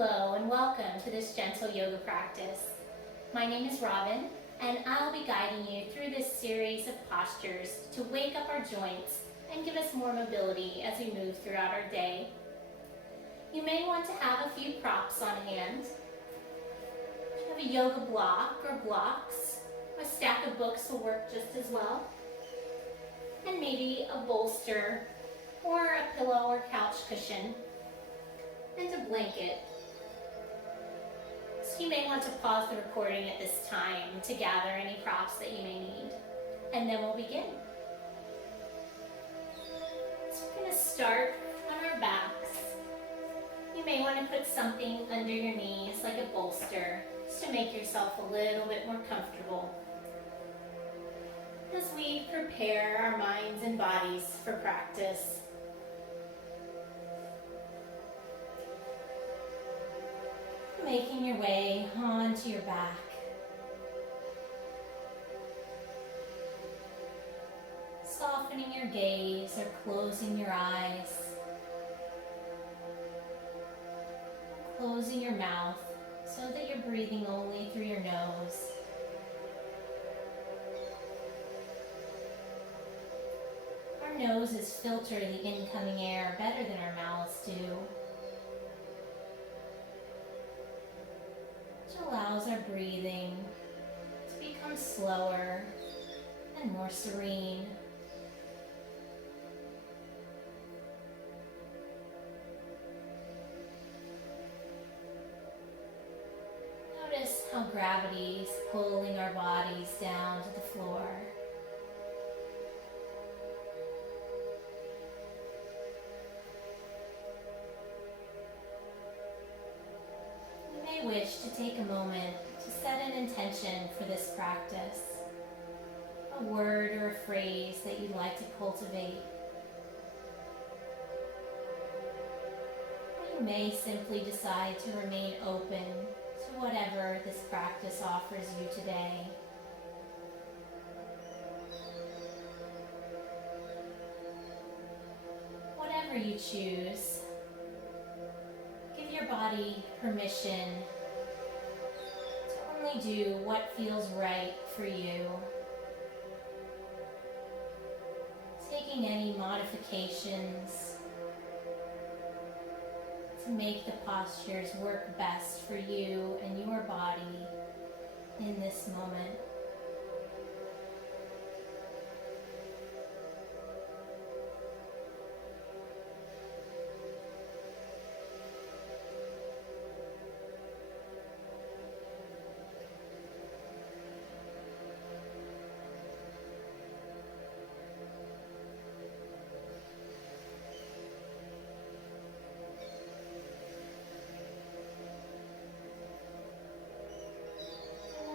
Hello and welcome to this gentle yoga practice. My name is Robin and I'll be guiding you through this series of postures to wake up our joints and give us more mobility as we move throughout our day. You may want to have a few props on hand. If you have a yoga block or blocks, a stack of books will work just as well. And maybe a bolster or a pillow or couch cushion and a blanket. So you may want to pause the recording at this time to gather any props that you may need. And then we'll begin. So we're going to start on our backs. You may want to put something under your knees like a bolster just to make yourself a little bit more comfortable as we prepare our minds and bodies for practice. Making your way onto your back. Softening your gaze or closing your eyes. Closing your mouth so that you're breathing only through your nose. Our noses filter the incoming air better than our mouths do. Allows our breathing to become slower and more serene. Notice how gravity is pulling our bodies down to the floor. Wish to take a moment to set an intention for this practice, a word or a phrase that you'd like to cultivate. Or you may simply decide to remain open to whatever this practice offers you today. Whatever you choose, give your body permission to only do what feels right for you. Taking any modifications to make the postures work best for you and your body in this moment.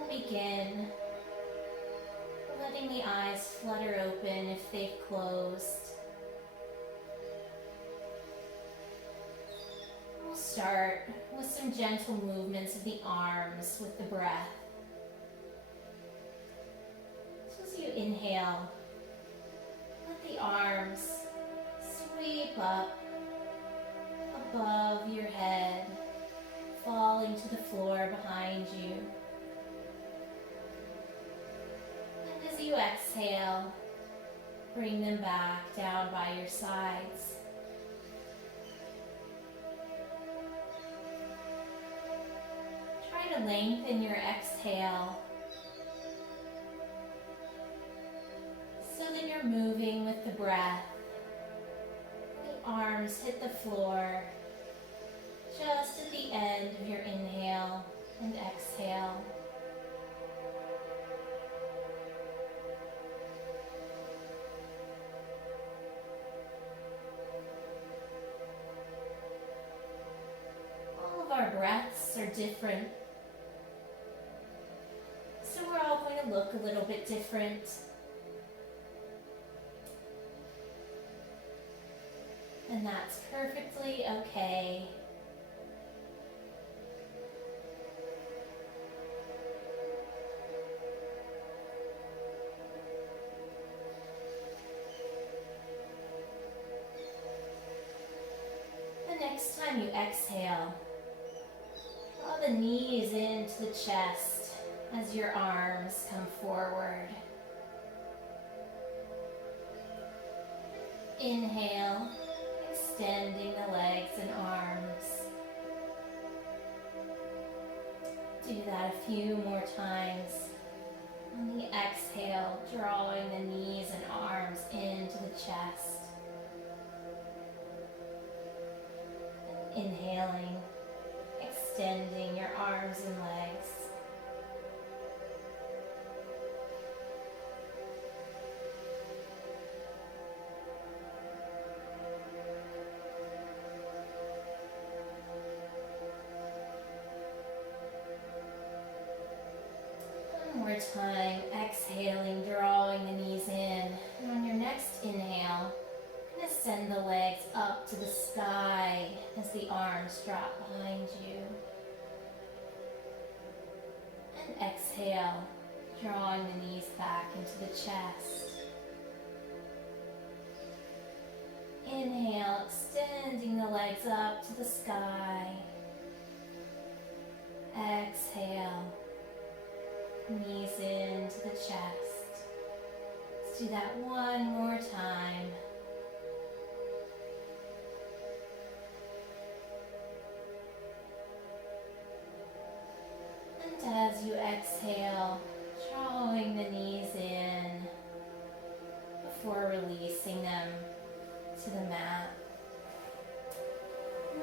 Begin letting the eyes flutter open if they've closed. We'll start with some gentle movements of the arms with the breath. So as you inhale, let the arms sweep up above your head, falling to the floor behind you. As you exhale, bring them back down by your sides. Try to lengthen your exhale so that you're moving with the breath. The arms hit the floor just at the end of your inhale and exhale. Our breaths are different, so we're all going to look a little bit different. And that's perfectly okay. The next time you exhale, Draw the knees into the chest as your arms come forward. Inhale, extending the legs and arms. Do that a few more times. On the exhale, drawing the knees and arms into the chest. Inhaling, extending your arms and legs. One more time, exhaling, drawing the knees in. And on your next inhale, you're going to send the legs up to the sky as the arms drop behind you. And exhale, drawing the knees back into the chest. Inhale, extending the legs up to the sky. Exhale, knees into the chest. Let's do that one more time. And as you exhale, drawing the knees in before releasing them to the mat.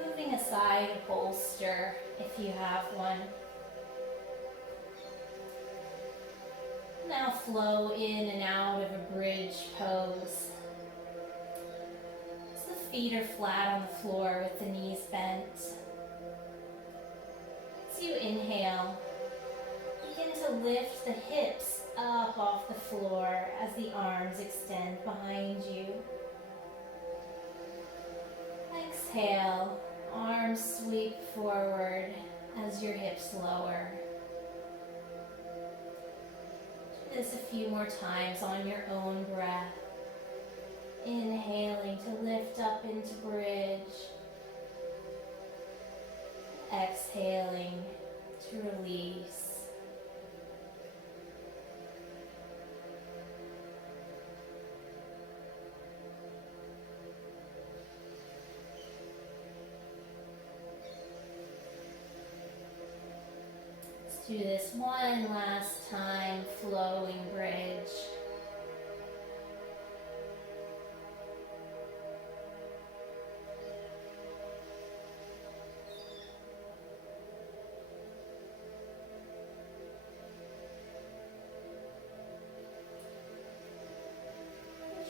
Moving aside a bolster if you have one. Now flow in and out of a bridge pose. So the feet are flat on the floor with the knees bent. As you inhale, begin to lift the hips up off the floor as the arms extend behind you. Exhale, arms sweep forward as your hips lower. Do this a few more times on your own breath. Inhaling to lift up into bridge. Exhaling to release. Do this one last time, flowing bridge.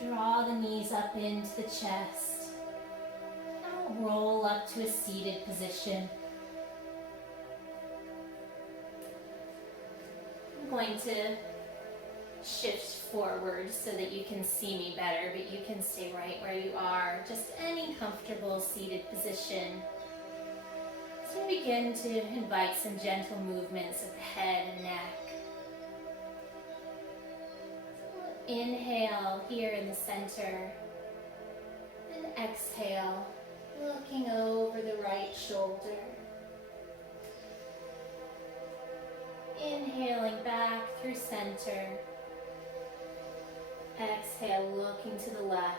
Draw the knees up into the chest. And we'll roll up to a seated position. I'm going to shift forward so that you can see me better, but you can stay right where you are. Just any comfortable seated position. So we begin to invite some gentle movements of the head and neck. So inhale here in the center, and exhale, looking over the right shoulder. Inhaling back through center. Exhale, looking to the left.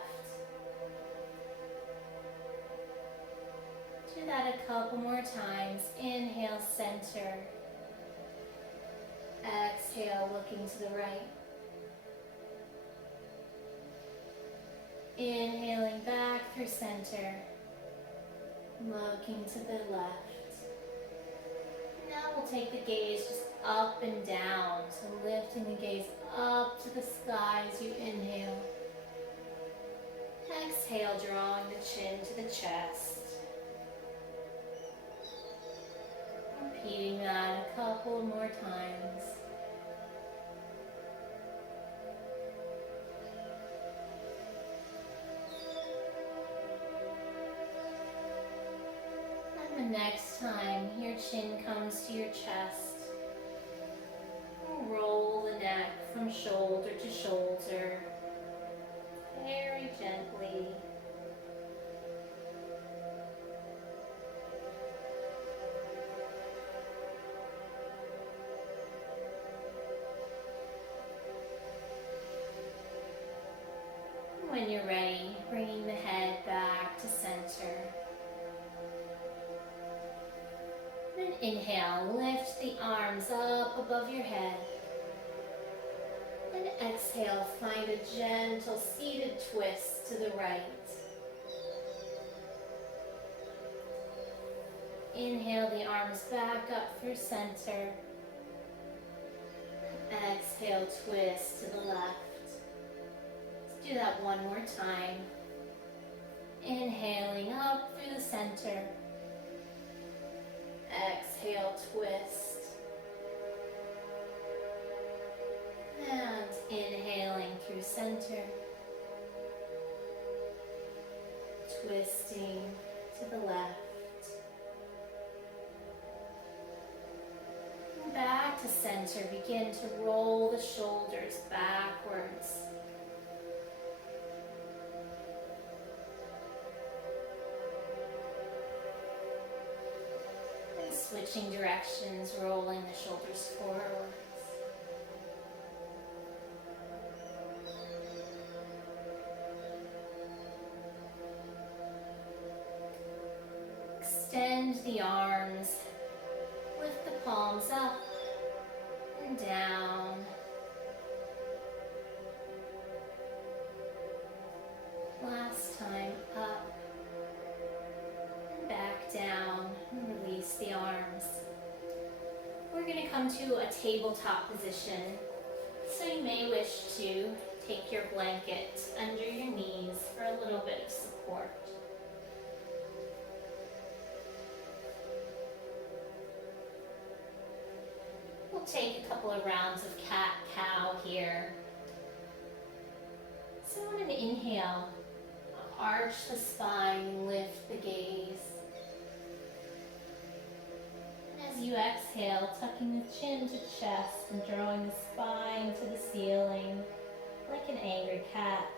Do that a couple more times. Inhale, center. Exhale, looking to the right. Inhaling back through center. Looking to the left. Now we'll take the gaze just up and down. So lifting the gaze up to the sky as you inhale. Exhale, drawing the chin to the chest. Repeating that a couple more times. And the next time your chin comes to your chest, roll the neck from shoulder to shoulder, very gently. Inhale, lift the arms up above your head. And exhale, find a gentle seated twist to the right. Inhale the arms back up through center. Exhale, twist to the left. Let's do that one more time. Inhaling up through the center. Exhale, twist. And inhaling through center. Twisting to the left. And back to center. Begin to roll the shoulders backwards. And switching directions, rolling the shoulders forwards. Extend the arms, lift the palms up and down. Last time, up and back down, and release the arms. We're going to come to a tabletop position, so you may wish to take your blanket under your knees for a little bit of support. We'll take a couple of rounds of cat-cow here. So I'm going to inhale, arch the spine, lift the gaze. And as you exhale, tucking the chin to chest and drawing the spine to the ceiling like an angry cat.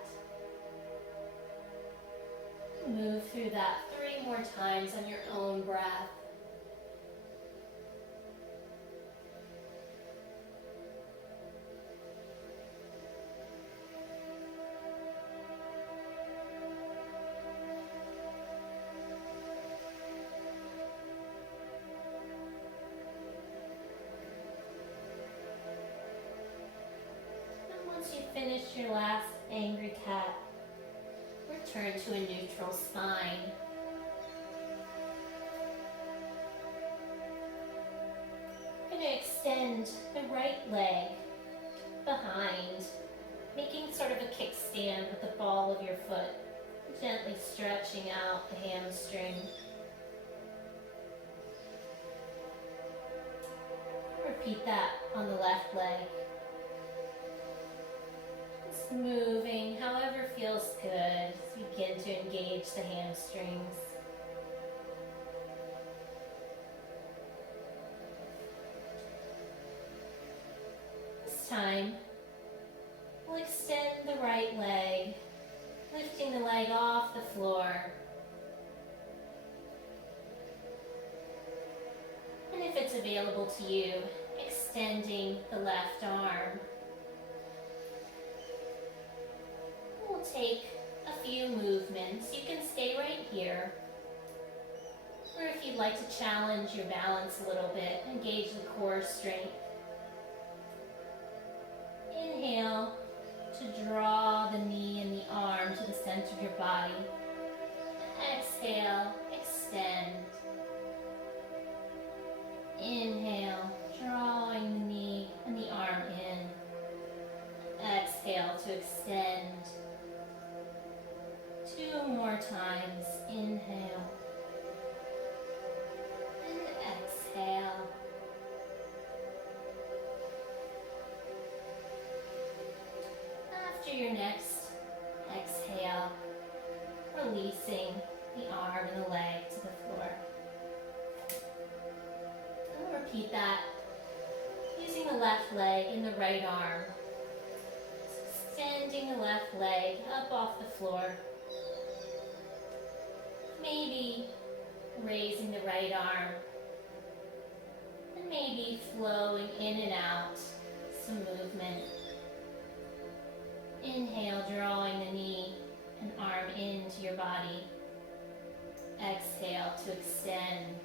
Move through that 3 more times on your own breath. Finish your last angry cat. Return to a neutral spine. You're going to extend the right leg behind, making sort of a kickstand with the ball of your foot, gently stretching out the hamstring. Repeat that on the left leg. Moving however feels good as you begin to engage the hamstrings. This time, we'll extend the right leg, lifting the leg off the floor. And if it's available to you, extending the left arm. Take a few movements. You can stay right here. Or if you'd like to challenge your balance a little bit, engage the core strength. Inhale to draw the knee and the arm to the center of your body. Exhale, extend. Inhale, drawing the knee and the arm in. Exhale to extend. 2 more times. Inhale and exhale. After your next exhale, releasing the arm and the leg to the floor. And we'll repeat that using the left leg and the right arm. Extending the left leg up off the floor. Maybe raising the right arm, and maybe flowing in and out, some movement. Inhale, drawing the knee and arm into your body. Exhale to extend.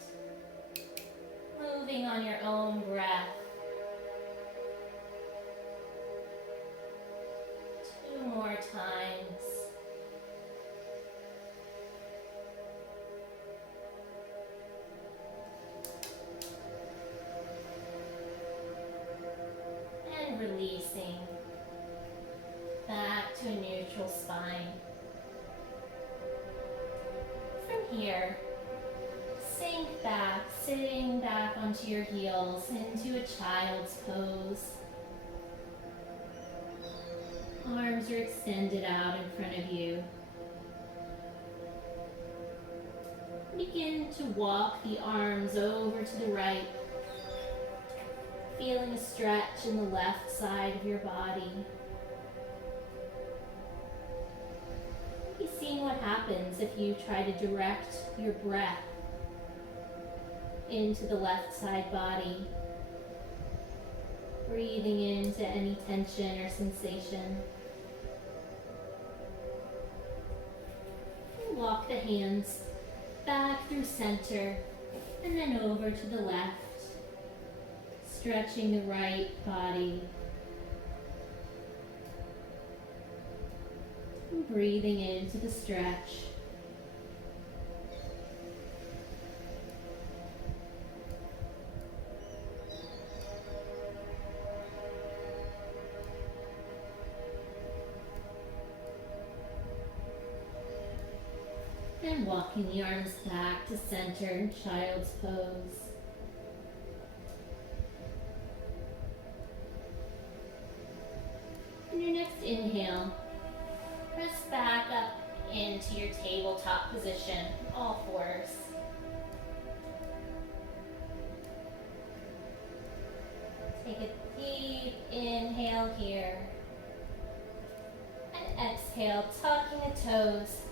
moving on your own breath. 2 more times. And releasing back to a neutral spine. From here, sink back, sitting back onto your heels into a child's pose. Arms are extended out in front of you. Begin to walk the arms over to the right, feeling a stretch in the left side of your body. Maybe seeing what happens if you try to direct your breath into the left side body, breathing into any tension or sensation. And walk the hands back through center and then over to the left, stretching the right body. And breathing into the stretch. And walking the arms back to center in child's pose. On your next inhale, press back up into your tabletop position, all fours. Take a deep inhale here. And exhale, tucking the toes,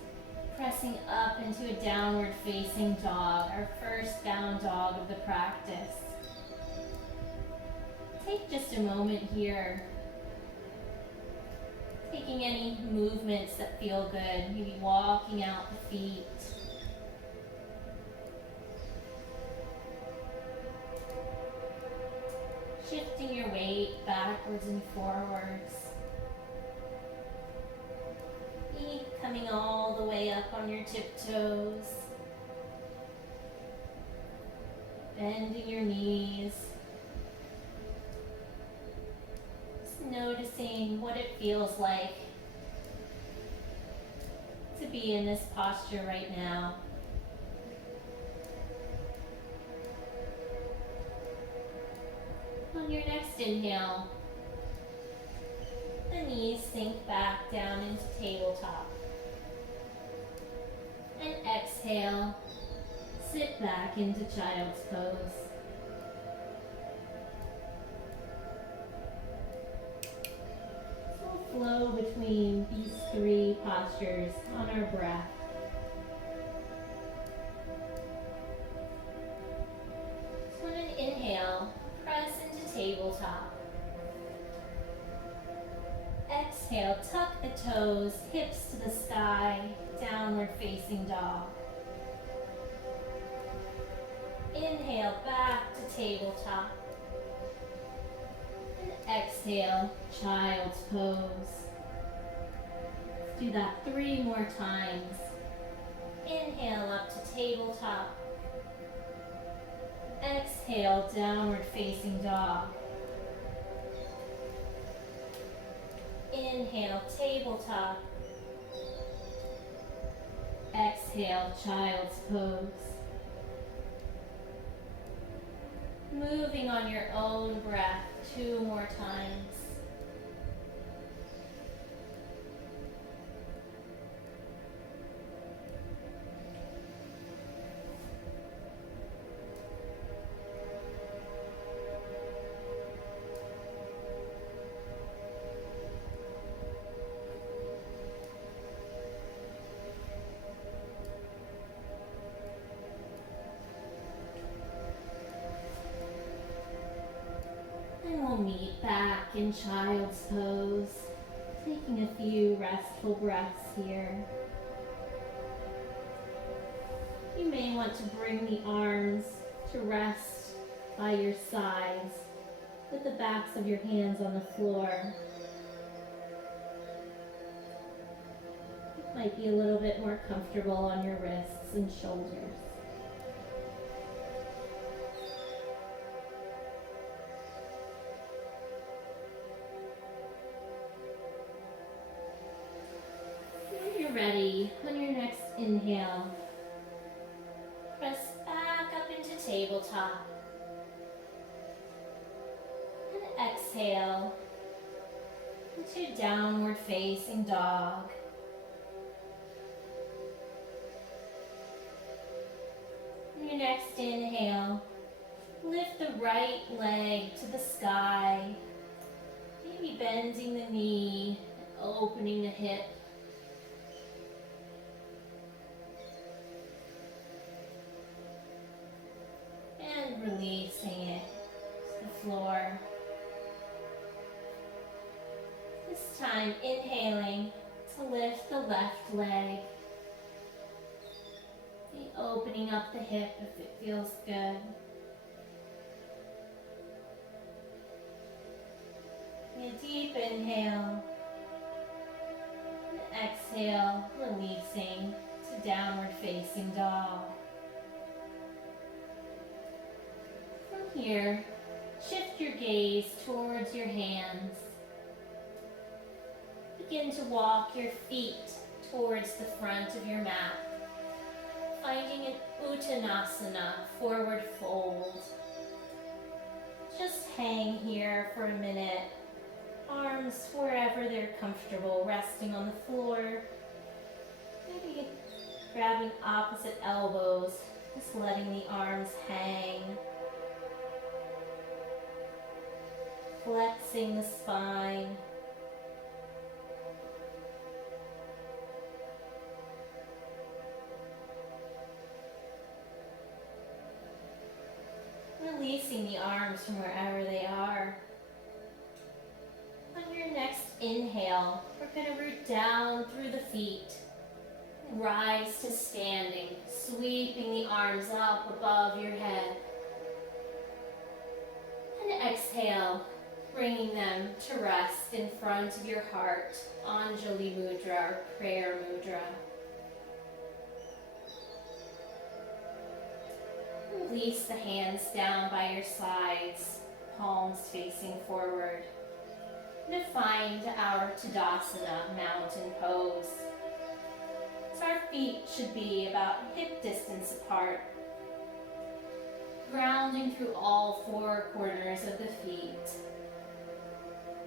pressing up into a downward facing dog, our first down dog of the practice. Take just a moment here, taking any movements that feel good, maybe walking out the feet. Shifting your weight backwards and forwards. Feet coming all the way up on your tiptoes. Bending your knees. Just noticing what it feels like to be in this posture right now. On your next inhale, the knees sink back down into tabletop. And exhale, sit back into child's pose. So we'll flow between these 3 postures on our breath. So on an inhale, press into tabletop. Exhale, tuck the toes, hips to the sky, downward facing dog. Inhale, back to tabletop. And exhale, child's pose. Let's do that 3 more times. Inhale up to tabletop. Exhale, downward facing dog. Inhale, tabletop. Exhale, child's pose. Moving on your own breath 2 more times. And we'll meet back in child's pose, taking a few restful breaths here. You may want to bring the arms to rest by your sides with the backs of your hands on the floor. It might be a little bit more comfortable on your wrists and shoulders. When you're ready, on your next inhale, press back up into tabletop. And exhale into downward facing dog. On your next inhale, lift the right leg to the sky, maybe bending the knee, opening the hip. And releasing it to the floor. This time, inhaling to lift the left leg. Be opening up the hip if it feels good. A deep inhale. And exhale, releasing to downward facing dog. From here, shift your gaze towards your hands. Begin to walk your feet towards the front of your mat, finding an Uttanasana, forward fold. Just hang here for a minute, arms wherever they're comfortable, resting on the floor. Maybe grabbing opposite elbows, just letting the arms hang. Flexing the spine. Releasing the arms from wherever they are. On your next inhale, we're going to root down through the feet. Rise to standing, sweeping the arms up above your head. And exhale, bringing them to rest in front of your heart, Anjali Mudra or prayer mudra. Release the hands down by your sides, palms facing forward. And find our Tadasana, mountain pose. So our feet should be about hip distance apart, grounding through all four corners of the feet.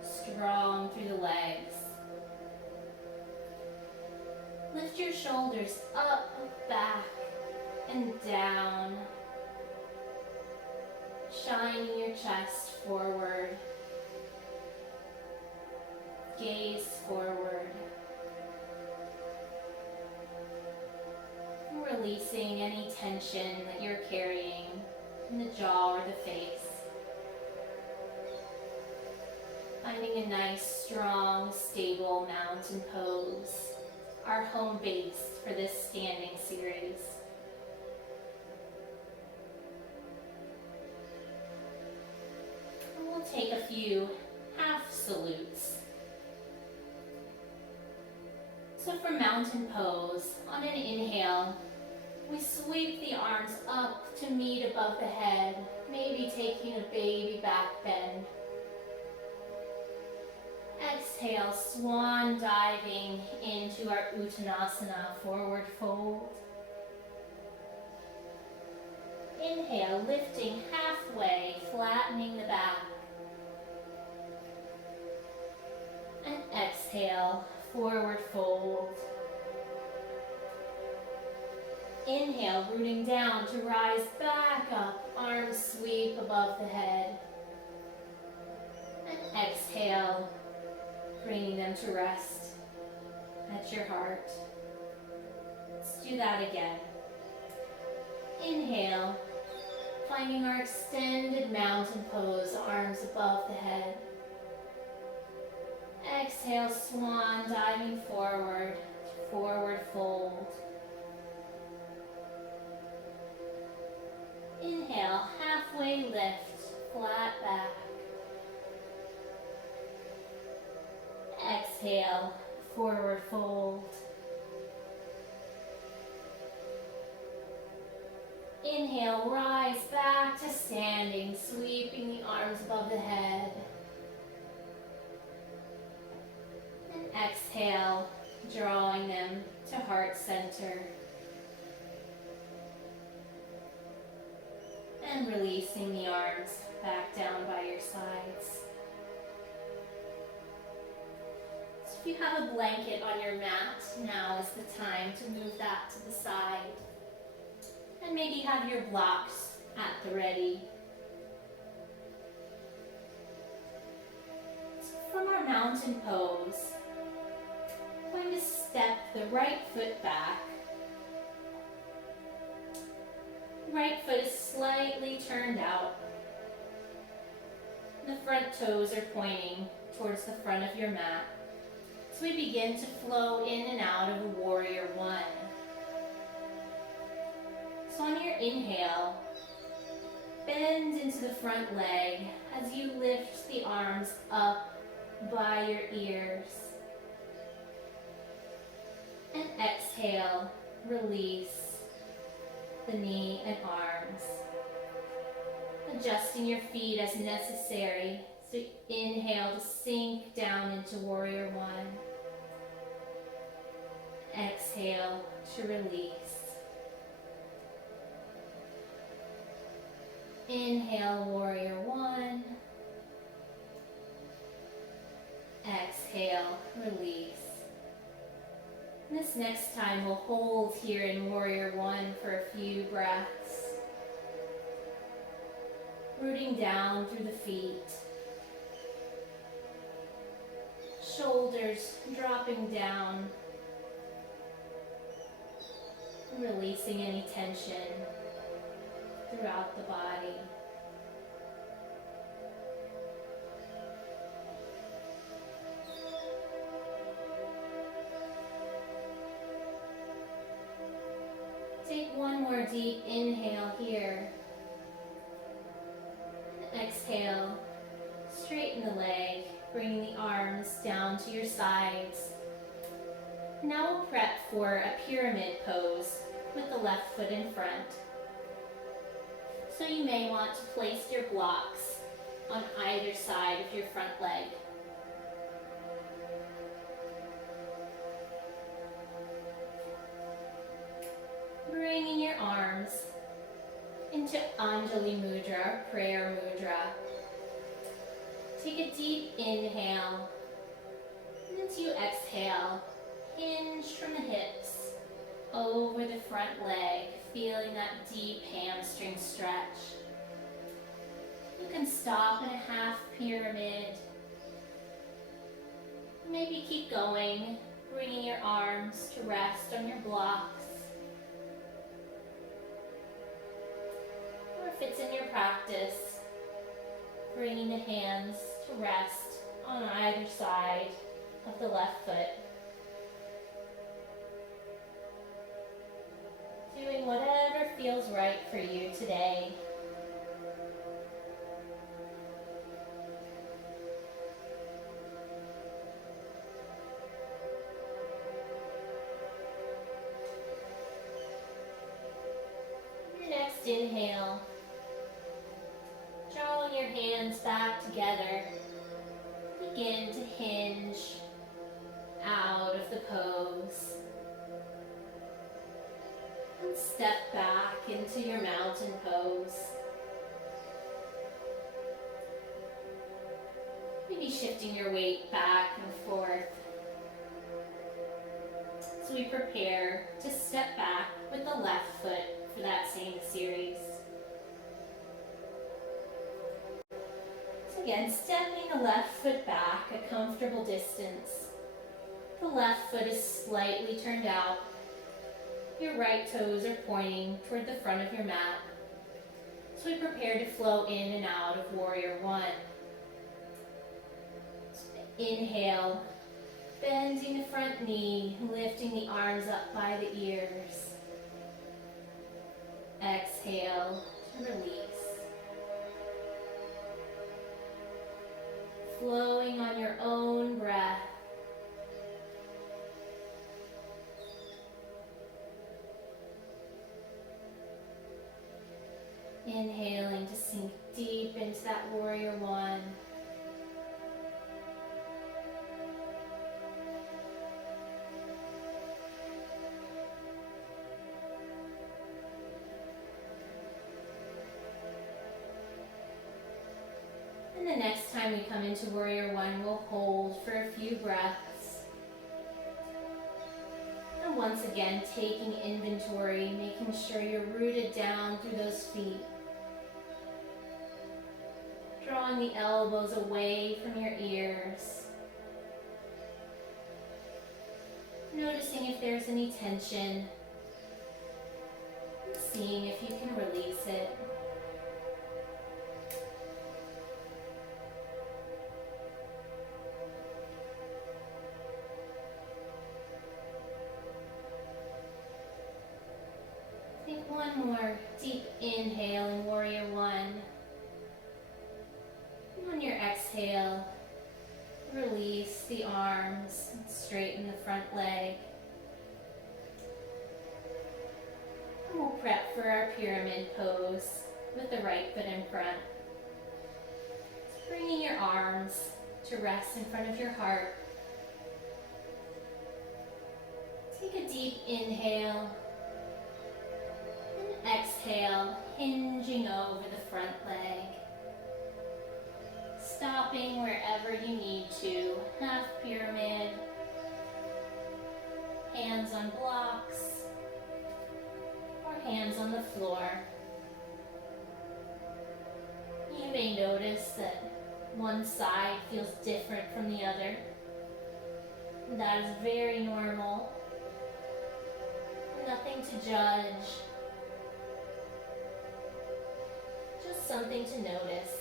Strong through the legs. Lift your shoulders up, back, and down. Shining your chest forward. Gaze forward. Releasing any tension that you're carrying in the jaw or the face. Finding a nice, strong, stable mountain pose, our home base for this standing series. And we'll take a few half salutes. So for mountain pose, on an inhale, we sweep the arms up to meet above the head, maybe taking a baby back bend. Exhale, swan diving into our Uttanasana, forward fold. Inhale, lifting halfway, flattening the back. And exhale, forward fold. Inhale, rooting down to rise back up, arms sweep above the head. And exhale, bringing them to rest at your heart. Let's do that again. Inhale, finding our extended mountain pose, arms above the head. Exhale, swan diving forward, forward fold. Inhale, halfway lift. exhale, forward fold. Inhale, rise back to standing, sweeping the arms above the head. And exhale, drawing them to heart center. And releasing the arms back down by your sides. So if you have a blanket on your mat, now is the time to move that to the side. And maybe have your blocks at the ready. So from our mountain pose, I'm going to step the right foot back. Right foot is slightly turned out. The front toes are pointing towards the front of your mat. So we begin to flow in and out of Warrior One. So on your inhale, bend into the front leg as you lift the arms up by your ears. And exhale, release the knee and arms. Adjusting your feet as necessary. So inhale to sink down into Warrior One. Exhale to release. Inhale, Warrior One. Exhale, release. And this next time we'll hold here in Warrior One for a few breaths. Rooting down through the feet. Shoulders dropping down. Releasing any tension throughout the body. Take one more deep inhale here. And exhale, straighten the leg, bringing the arms down to your sides. Now we'll prep for a pyramid pose with the left foot in front. So you may want to place your blocks on either side of your front leg. Bringing your arms into Anjali Mudra, or prayer mudra. Take a deep inhale, and as you exhale, hinge from the hips over the front leg, feeling that deep hamstring stretch. You can stop in a half pyramid. Maybe keep going, bringing your arms to rest on your blocks. Or if it's in your practice, bringing the hands to rest on either side of the left foot. Doing whatever feels right for you today. Your next inhale, drawing your hands back together, begin to hinge out of the pose. And step back into your mountain pose. Maybe shifting your weight back and forth. So we prepare to step back with the left foot for that same series. So again, stepping the left foot back a comfortable distance. The left foot is slightly turned out. Your right toes are pointing toward the front of your mat. So we prepare to flow in and out of Warrior One. So inhale, bending the front knee, lifting the arms up by the ears. Exhale to release. Flowing on your own breath, Inhaling to sink deep into that warrior one. And the next time we come into warrior one, we'll hold for a few breaths. And once again, taking inventory, making sure you're rooted down through those feet. Drawing the elbows away from your ears. Noticing if there's any tension. Seeing if you can release it. Take one more deep inhale in warrior one. And on your exhale, release the arms and straighten the front leg. And we'll prep for our pyramid pose with the right foot in front. Bringing your arms to rest in front of your heart. Take a deep inhale. And exhale, hinging over the front leg. Stopping wherever you need to. Half pyramid. Hands on blocks. Or hands on the floor. You may notice that one side feels different from the other. That is very normal. Nothing to judge. Just something to notice.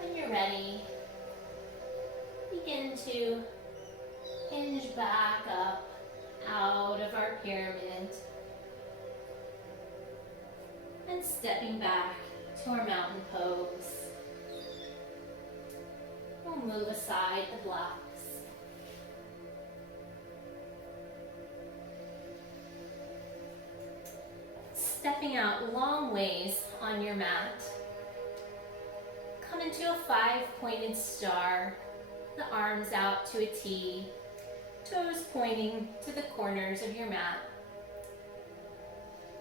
When you're ready, begin to hinge back up out of our pyramid and stepping back to our mountain pose. We'll move aside the blocks. Stepping out long ways on your mat. Come into a 5-pointed star, the arms out to a T, toes pointing to the corners of your mat.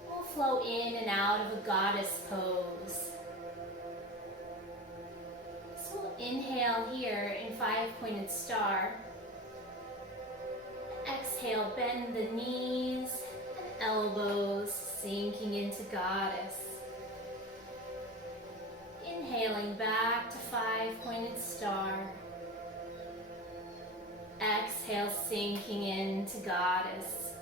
We'll flow in and out of a goddess pose. So we'll inhale here in 5-pointed star. Exhale, bend the knees and elbows, sinking into goddess. Inhaling back to 5-pointed star. Exhale, sinking into goddess.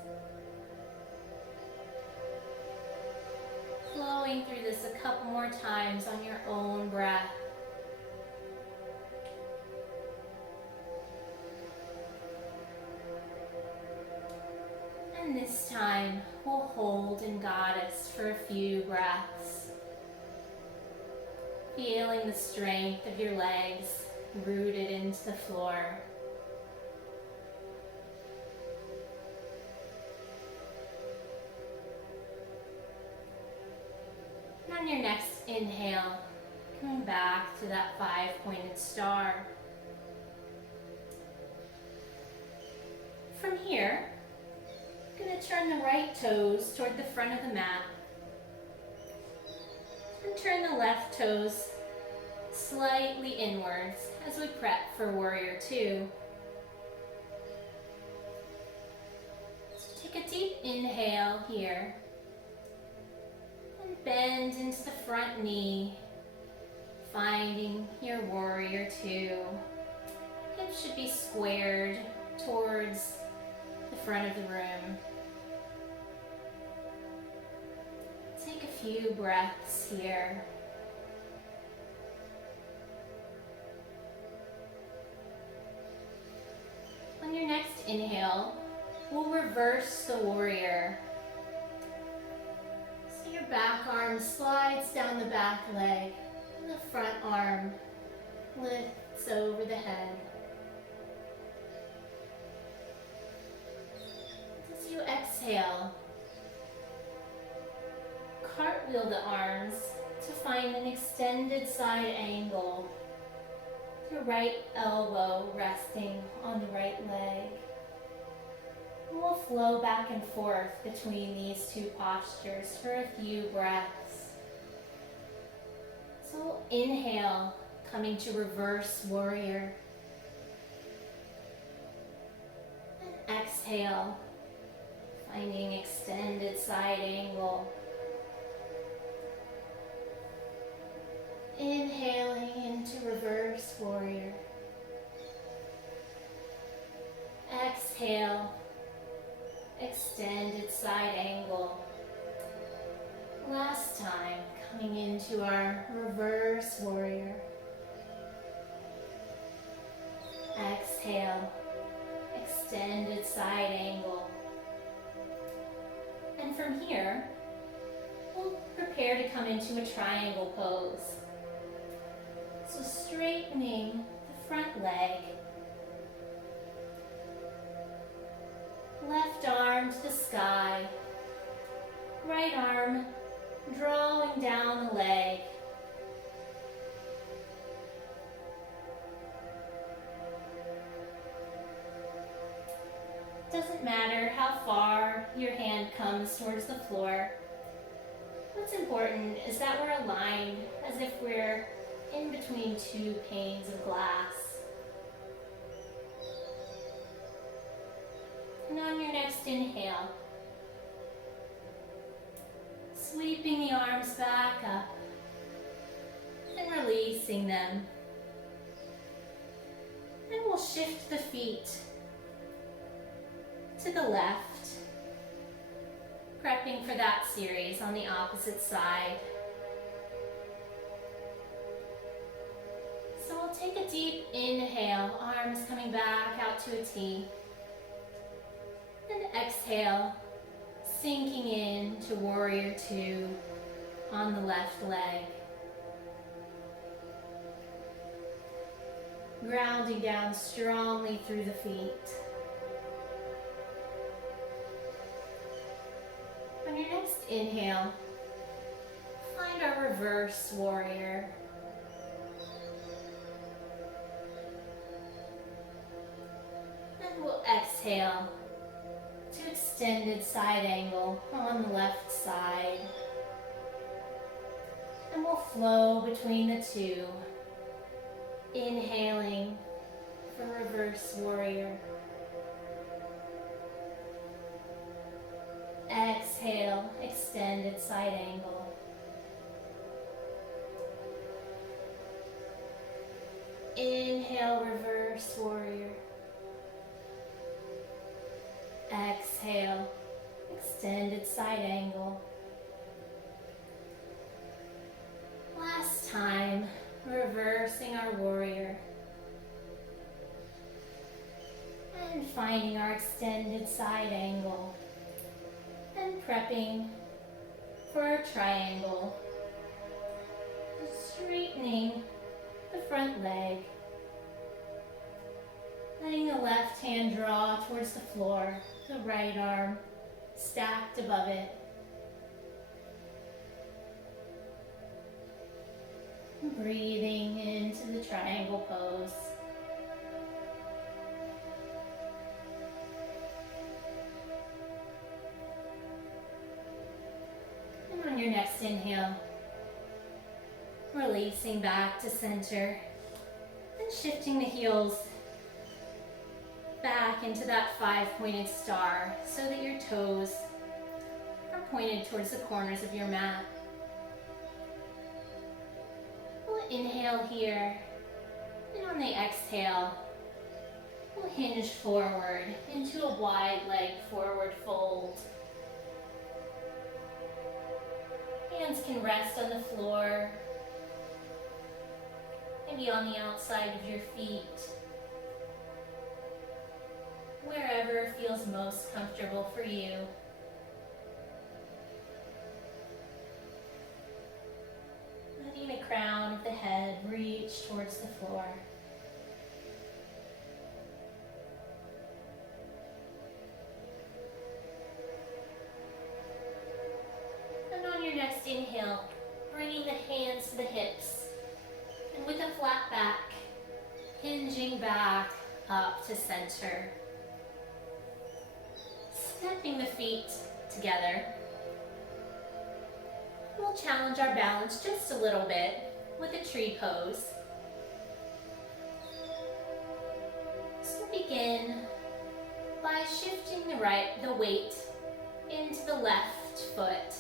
Flowing through this a couple more times on your own breath. And this time, we'll hold in goddess for a few breaths. Feeling the strength of your legs rooted into the floor. And on your next inhale, coming back to that 5-pointed star. From here, I'm going to turn the right toes toward the front of the mat. And turn the left toes slightly inwards as we prep for warrior two. So take a deep inhale here. And bend into the front knee, finding your warrior two. Hips should be squared towards the front of the room. Take a few breaths here. On your next inhale, we'll reverse the warrior. So you're back arm slides down the back leg, and the front arm lifts over the head. As you exhale, cartwheel the arms to find an extended side angle. Your right elbow resting on the right leg. We'll flow back and forth between these two postures for a few breaths. So we'll inhale, coming to reverse warrior. And exhale, finding extended side angle. Inhaling into reverse warrior. Exhale, extended side angle. Last time, coming into our reverse warrior. Exhale, extended side angle. And from here, we'll prepare to come into a triangle pose. So straightening the front leg. Left arm to the sky. Right arm drawing down the leg. Doesn't matter how far your hand comes towards the floor. What's important is that we're aligned as if we're in between two panes of glass. And on your next inhale, sweeping the arms back up and releasing them. And we'll shift the feet to the left, prepping for that series on the opposite side. So we'll take a deep inhale, arms coming back out to a T. And exhale, sinking in to warrior two on the left leg. Grounding down strongly through the feet. On your next inhale, find our reverse warrior. And we'll exhale to extended side angle on the left side. And we'll flow between the two. Inhaling for reverse warrior. Exhale, extended side angle. Inhale, reverse warrior. Exhale, extended side angle. Last time, reversing our warrior. And finding our extended side angle. And prepping for our triangle. Straightening the front leg. Letting the left hand draw towards the floor, the right arm stacked above it. Breathing into the triangle pose. And on your next inhale, releasing back to center and shifting the heels back into that five-pointed star so that your toes are pointed towards the corners of your mat. We'll inhale here, and on the exhale, we'll hinge forward into a wide leg forward fold. Hands can rest on the floor, maybe on the outside of your feet. Wherever feels most comfortable for you. floor. And on your next inhale, bringing the hands to the hips. And with a flat back, hinging back up to center. Stepping the feet together. We'll challenge our balance just a little bit with a tree pose. So begin by shifting the weight into the left foot.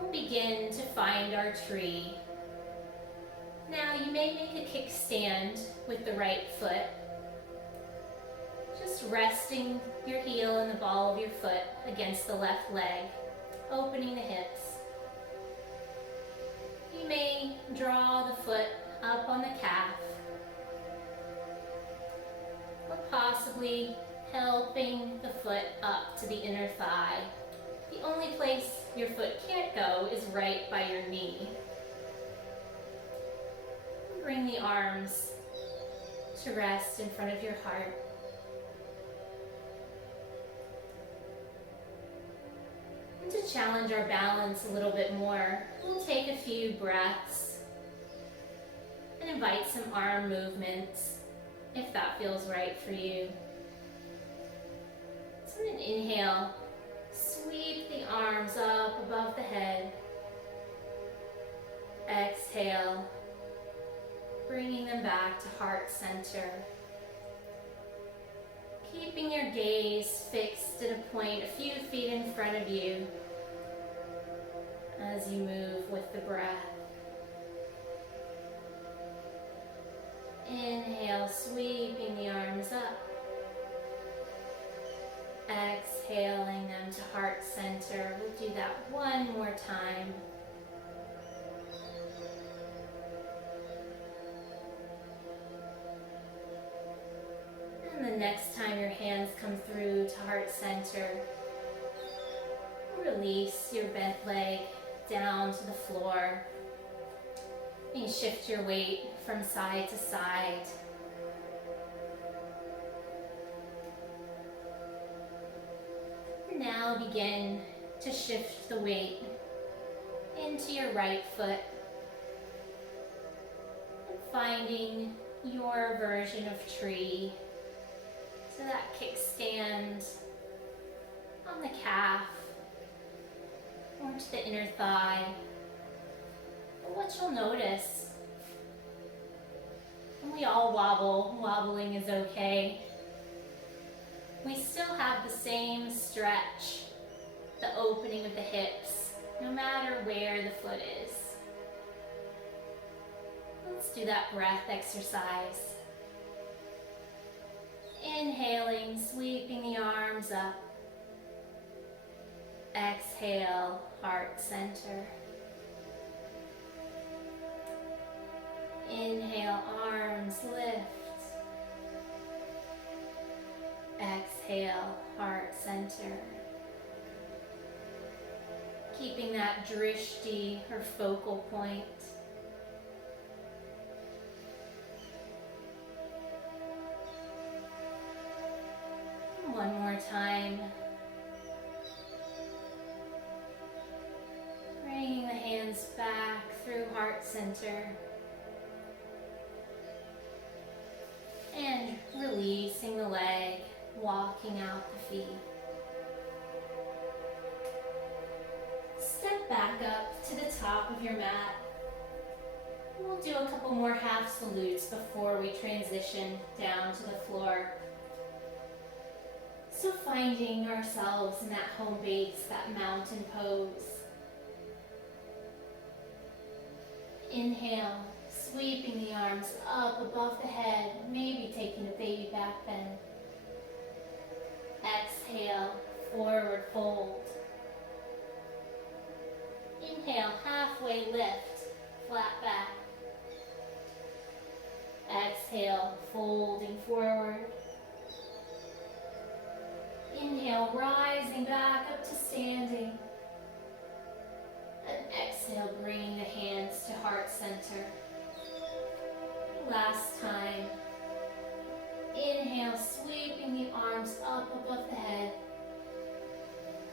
We'll begin to find our tree. Now you may make a kickstand with the right foot. Just resting your heel and the ball of your foot against the left leg, opening the hips. You may draw the foot up on the calf, or possibly helping the foot up to the inner thigh. The only place your foot can't go is right by your knee. Bring the arms to rest in front of your heart. And to challenge our balance a little bit more, we'll take a few breaths and invite some arm movements if that feels right for you. So an inhale, sweep the arms up above the head. Exhale, bringing them back to heart center. Keeping your gaze fixed at a point a few feet in front of you as you move with the breath. Inhale, sweeping the arms up. Exhaling them to heart center. We'll do that one more time. And the next time your hands come through to heart center, release your bent leg down to the floor. And shift your weight from side to side. Now begin to shift the weight into your right foot, and finding your version of tree. So that kickstand on the calf or to the inner thigh. But what you'll notice, and we all wobble, wobbling is okay. We still have the same stretch, the opening of the hips, no matter where the foot is. Let's do that breath exercise. Inhaling, sweeping the arms up. Exhale, heart center. Inhale, arms lift. Exhale, heart center. Keeping that drishti or focal point. One more time. Bringing the hands back through heart center. And releasing the leg, walking out the feet. Step back up to the top of your mat. We'll do a couple more half salutes before we transition down to the floor. So finding ourselves in that home base, that mountain pose. Inhale, sweeping the arms up above the head, maybe taking a baby back bend. Exhale, forward fold. Inhale, halfway lift, flat back. Exhale, folding forward. Inhale, rising back up to standing. And exhale, bringing the hands to heart center. Last time. Inhale, sweeping the arms up above the head.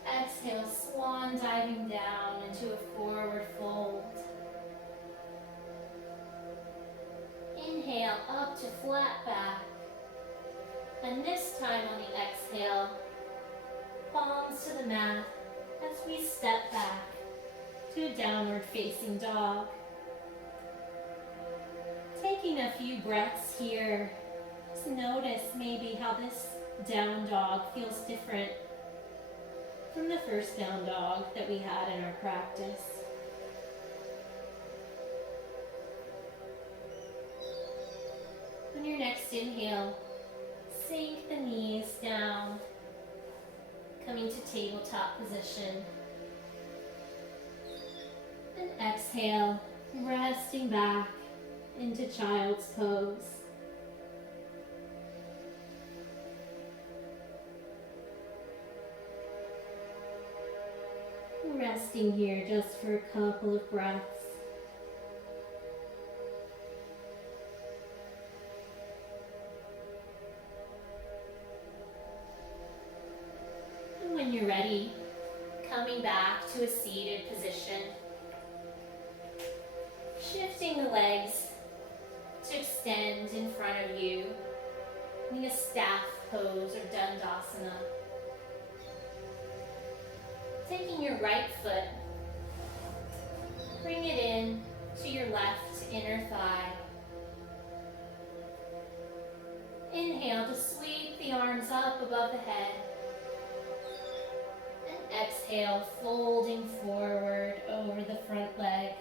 Exhale, swan diving down into a forward fold. Inhale, up to flat back. And this time on the exhale, palms to the mat as we step back to a downward facing dog. Taking a few breaths here, just notice maybe how this down dog feels different from the first down dog that we had in our practice. On your next inhale, sink the knees down, coming to tabletop position. And exhale, resting back into child's pose. Resting here just for a couple of breaths. And when you're ready, coming back to a seated position. Shifting the legs to extend in front of you in a staff pose or Dandasana. Taking your right foot, bring it in to your left inner thigh. Inhale to sweep the arms up above the head. And exhale, folding forward over the front leg.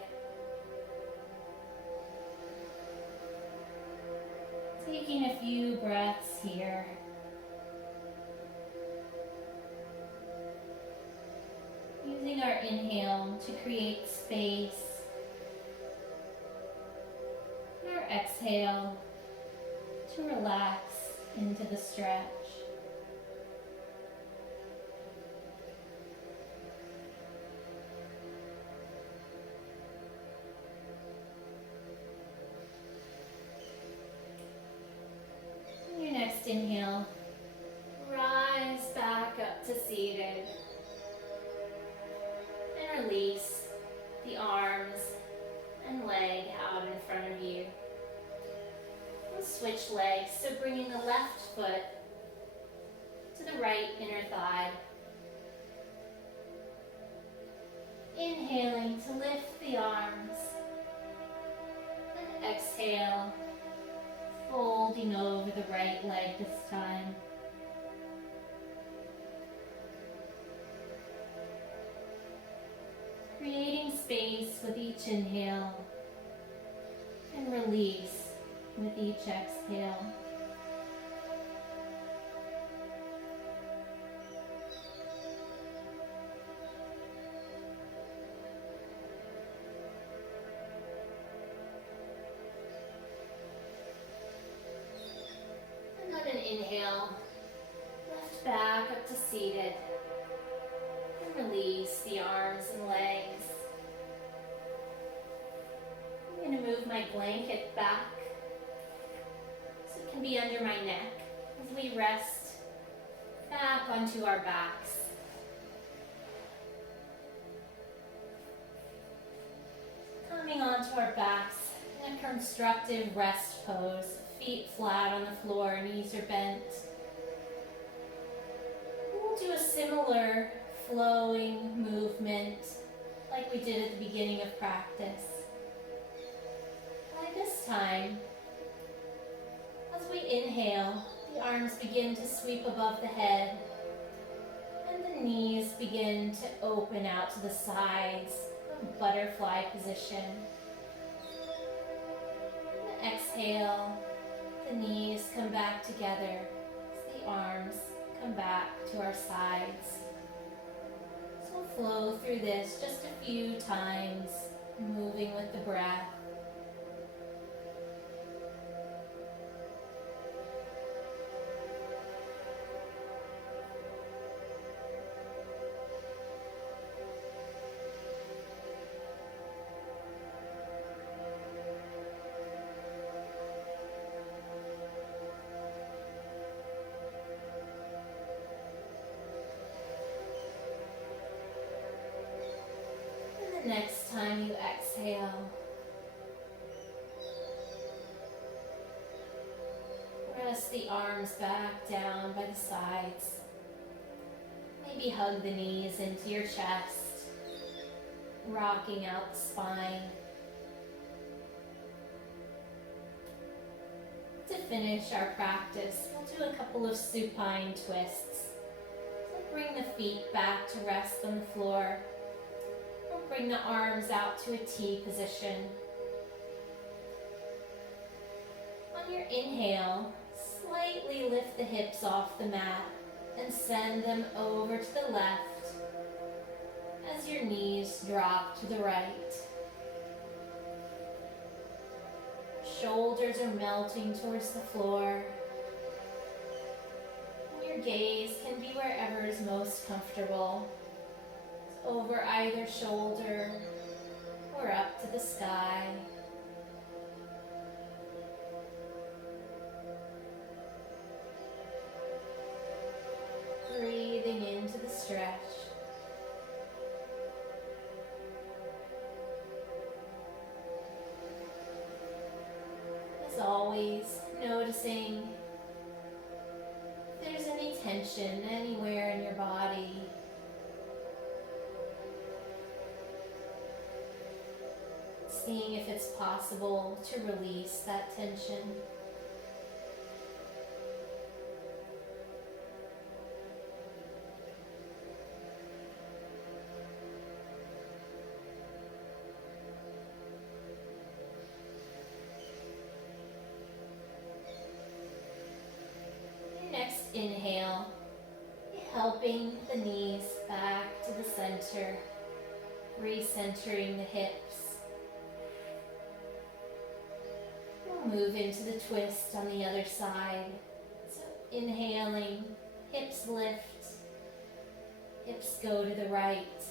Taking a few breaths here. Using our inhale to create space. And our exhale to relax into the stretch. On your next inhale, rise back up to seated. And release the arms and leg out in front of you. And switch legs, so bringing the left foot to the right inner thigh. Inhaling to lift the arms. And exhale, folding over the right leg this time. Creating space with each inhale and release with each exhale. And on an inhale, lift back up to seated. Release the arms and legs. I'm going to move my blanket back so it can be under my neck as we rest back onto our backs. Coming onto our backs in a constructive rest pose, feet flat on the floor, knees are bent. We'll do a similar flowing movement like we did at the beginning of practice. By this time, as we inhale, the arms begin to sweep above the head and the knees begin to open out to the sides, butterfly position. And exhale, the knees come back together as the arms come back to our sides. We'll flow through this just a few times, moving with the breath. time you exhale, rest the arms back down by the sides. Maybe hug the knees into your chest, rocking out the spine. To finish our practice, we'll do a couple of supine twists. So bring the feet back to rest on the floor. Or bring the arms out to a T position. On your inhale, slightly lift the hips off the mat and send them over to the left as your knees drop to the right. Shoulders are melting towards the floor. And your gaze can be wherever is most comfortable, over either shoulder or up to the sky. Breathing into the stretch. As always, noticing if there's any tension anywhere in your body. Seeing if it's possible to release that tension. Inhale, helping the knees back to the center, recentering the hips. We'll move into the twist on the other side. So inhaling, hips lift, hips go to the right,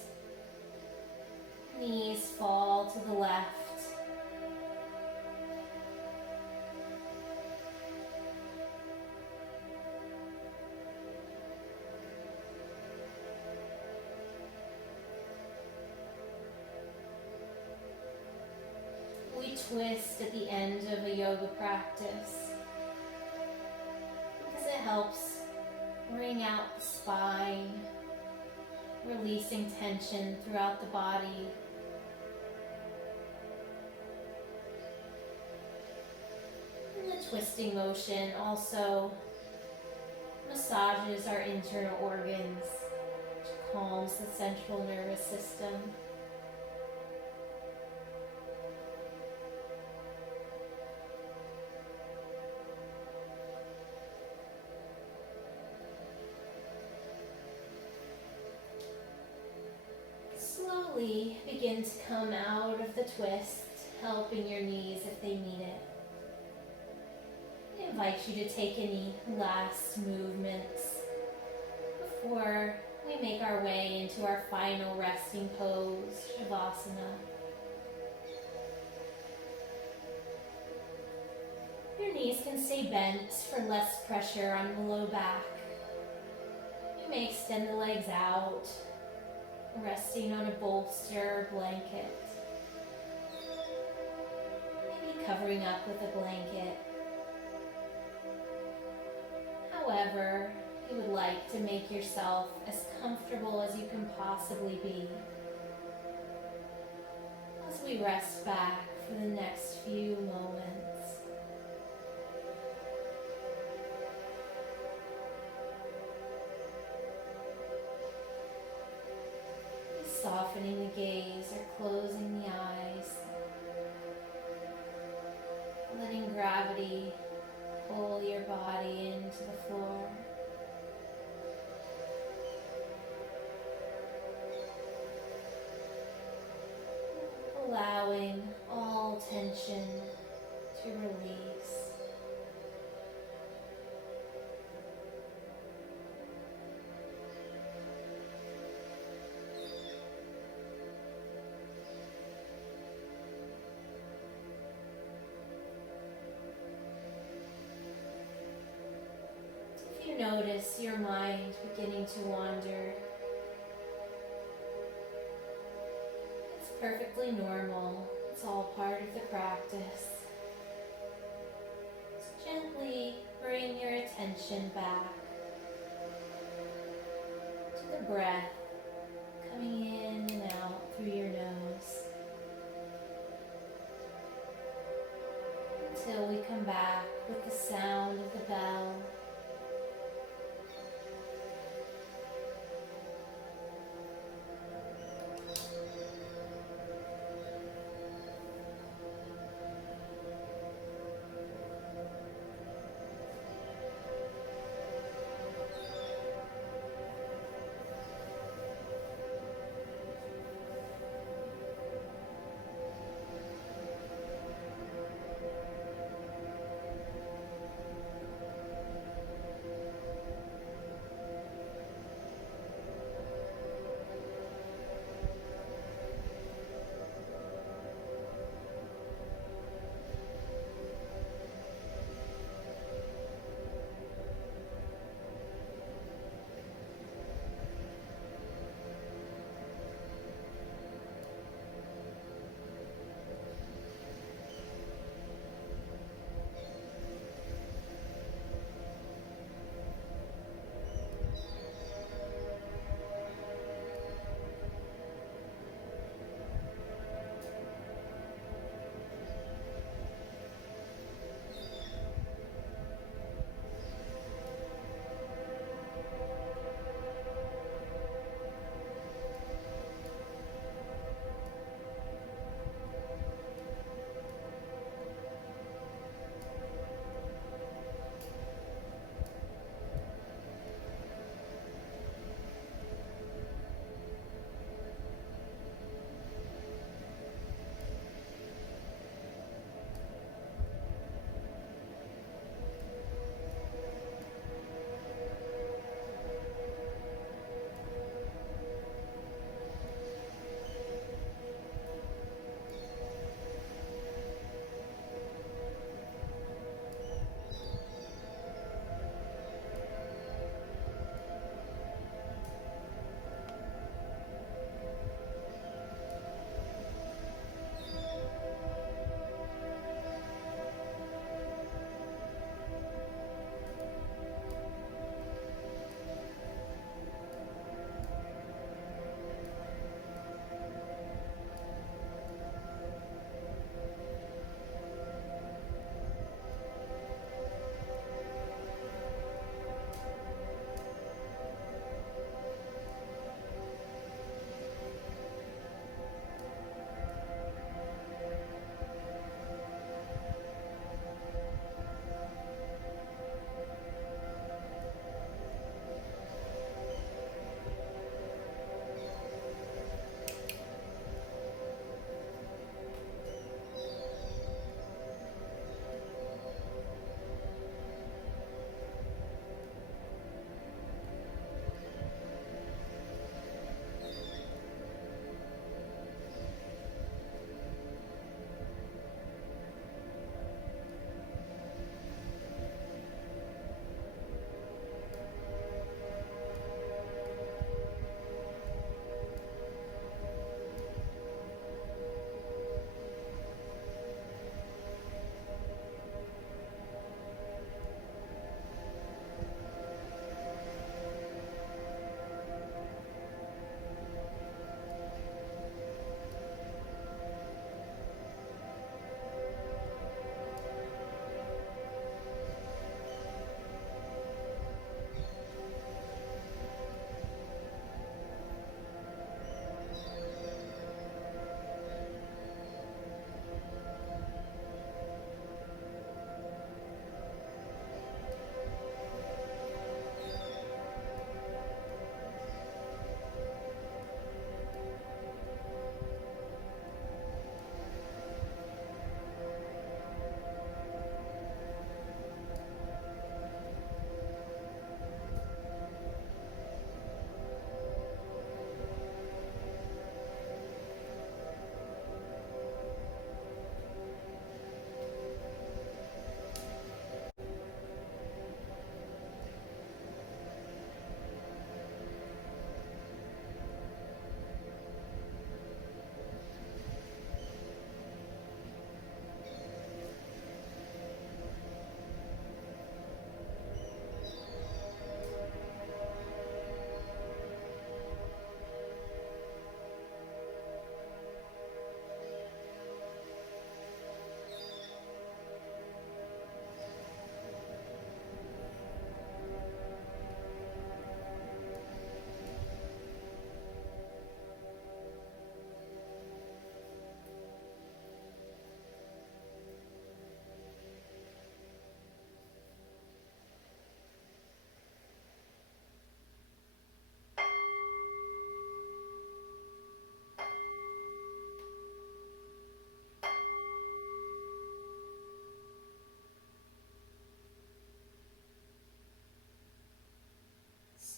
knees fall to the left. Twist at the end of a yoga practice because it helps bring out the spine, releasing tension throughout the body. And the twisting motion also massages our internal organs, which calms the central nervous system. Slowly begin to come out of the twist, helping your knees if they need it. I invite you to take any last movements before we make our way into our final resting pose, Shavasana. Your knees can stay bent for less pressure on the low back. You may extend the legs out, resting on a bolster or blanket. Maybe covering up with a blanket. However you would like to make yourself as comfortable as you can possibly be. As we rest back for the next few moments. Softening the gaze or closing the eyes. Letting gravity pull your body into the floor. Allowing all tension to release. Notice your mind beginning to wander. It's perfectly perfectly normal. It's all part of the practice. Just gently bring your attention back to the breath coming in and out through your nose until we come back with the sound of the bell.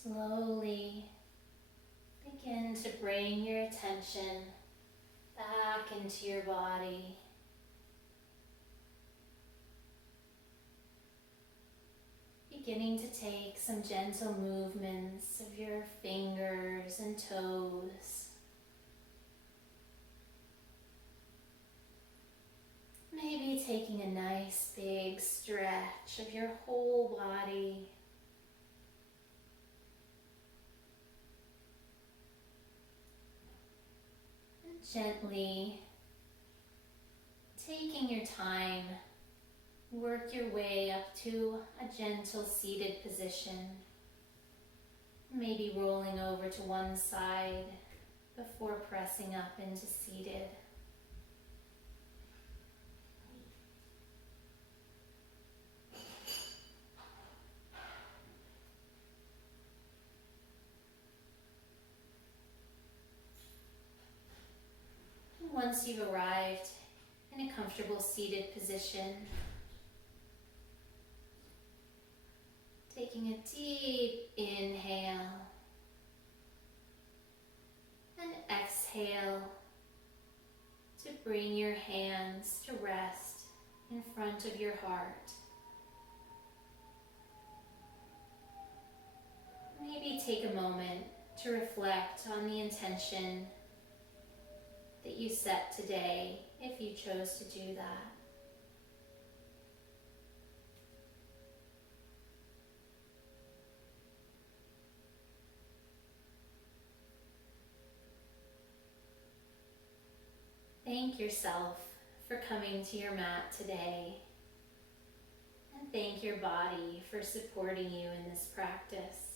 Slowly begin to bring your attention back into your body. Beginning to take some gentle movements of your fingers and toes. Maybe taking a nice big stretch of your whole body. And gently taking your time, work your way up to a gentle seated position. Maybe rolling over to one side before pressing up into seated. Once you've arrived in a comfortable seated position, taking a deep inhale and exhale to bring your hands to rest in front of your heart. Maybe take a moment to reflect on the intention that you set today, if you chose to do that. Thank yourself for coming to your mat today, and thank your body for supporting you in this practice.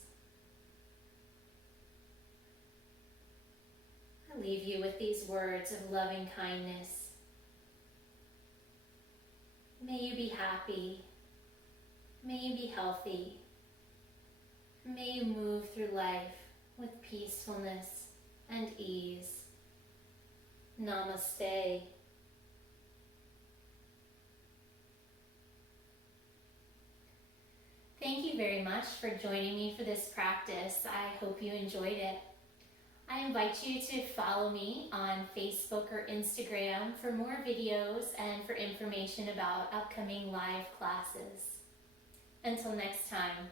I leave you with these words of loving kindness. May you be happy. May you be healthy. May you move through life with peacefulness and ease. Namaste. Thank you very much for joining me for this practice. I hope you enjoyed it. I invite you to follow me on Facebook or Instagram for more videos and for information about upcoming live classes. Until next time.